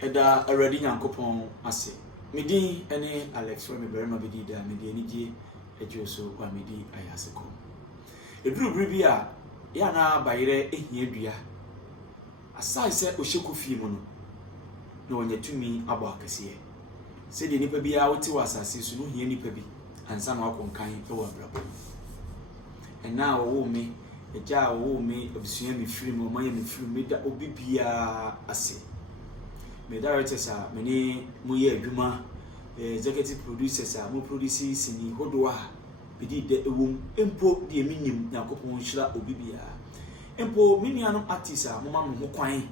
Eda already nyankopon ase. Medi ene Alex we me berema bedi da medi anigye ejoso kwa medi ayaseko. Eduru bribi a ya na bayire ehia dua. Asai se ohyeku fie mu no. Na onyatumi abo akese. Se de nipa bia wote wasase so no hia nipa bi ansa na wakonkan e wa brabo. Ena wo me eja wo me obusua mi firi mu oman mi firi me da obi bia ase. Me directors are many muye adwuma executive producers are mo produce sini hodo a bidi de ewum empo de minim yakopon hira obi bia empo minianom artists a mo ma mo kwan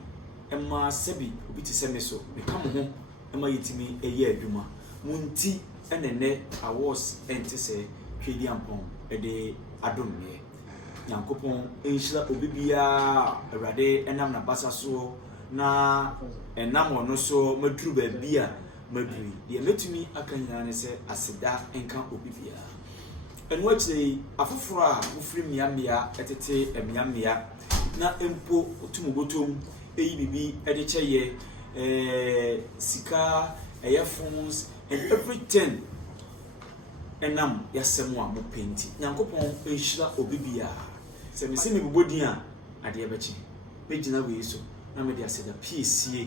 emma sebi obi ti se me so me ka mo ho emma yitimi eye adwuma munti enene awards ente se twedi ampon de adom me yakopon hira obi bia awrade enam na basa so na enam ono so maduru ba bia maduri de metumi akanyana ne se aseda enka obi bia enu akire afoforo a wofiri miamia etete miamia na empo otumubotom eyi bibi ede cheye sika earphones and everything enam yasemu a mo penti nyankopon enhira obi bia se me se me bobodin a ade bechi megina we so na me de aseda PCA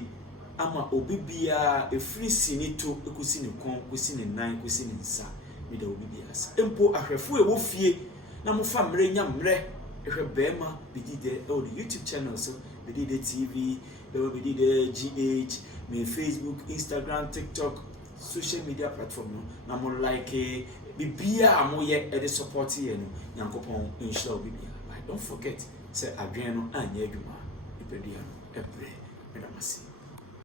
ama obi bia efiri sini to ekusi ne kon kusi ne nan kusi ne nsa me da obi bia asa empo ahwefo e wo fie na mo fa mre nya mre ehwe bema bidide o the YouTube channel so bidide TV bidide GH me Facebook Instagram TikTok social media platform no na mo like bibia mo ye e de support ye no yankopon inshallah obi bia don't forget say adwen no anya adwuma ipedua ebre medamasi